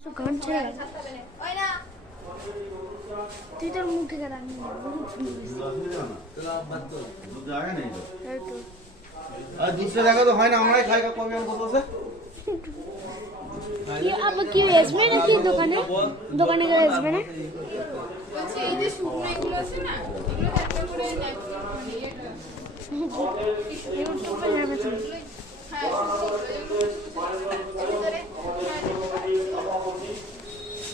তো গান ছেড়ে তুই তোর মুখ থেকে রাখবি दूसरे जगह तो है ना हमारे खाए का कौन को से ये अब কি আসবে নাকি দোকানে দোকানে গিয়ে আসবে না বলছি এই যে শুকনো এগুলো আছে না এগুলো একটা করে ইউটিউবে যাবে তো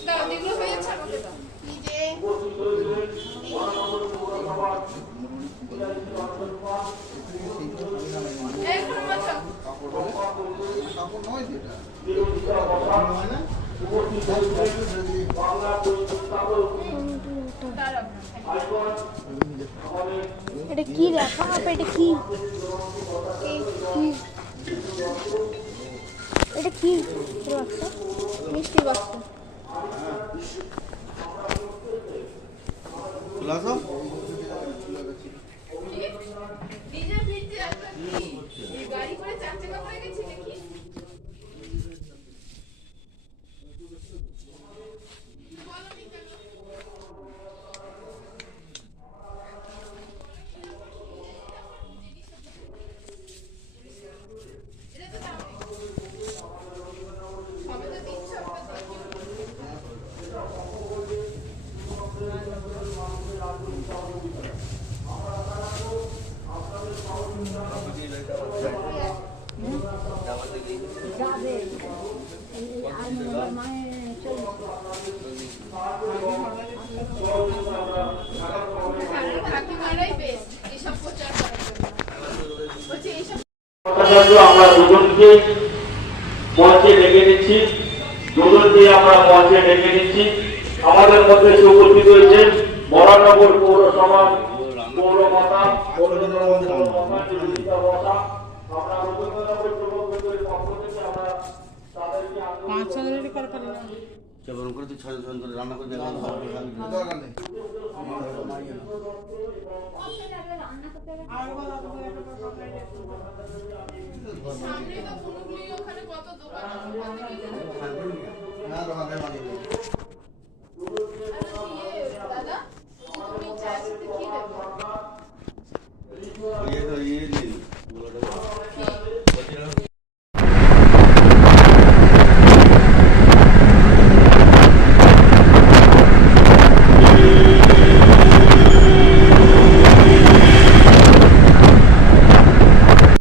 দাও এগুলো হয়ে যাচ্ছে আমাকে দাও নিজে এখন মাছ কাপড় নয় যেটা হয় না এটা কি রাখা আপে এটা কি এটা কি বাক্স মিষ্টি বাক্স खुलासा নিজে ভিজে একটা কি এই গাড়ি করে চার চাকা করে গেছি নাকি আমরা দুজনকে মঞ্চে ডেকে নিচ্ছি দুজনকে আমরা মঞ্চে ডেকে নিচ্ছি আমাদের মধ্যে উপস্থিত হয়েছে বরানগর পৌরসভা পৌরমাতা আমরা রবীন্দ্রনগর যুবক দলের পক্ষ থেকে আমরা তাদেরকে चलो করে তুই 6 জন করে রান্না করে দেখা দরকার নেই সামনে তো কোনগুলি ওখানে কত দোকান না দোকানে বানিয়ে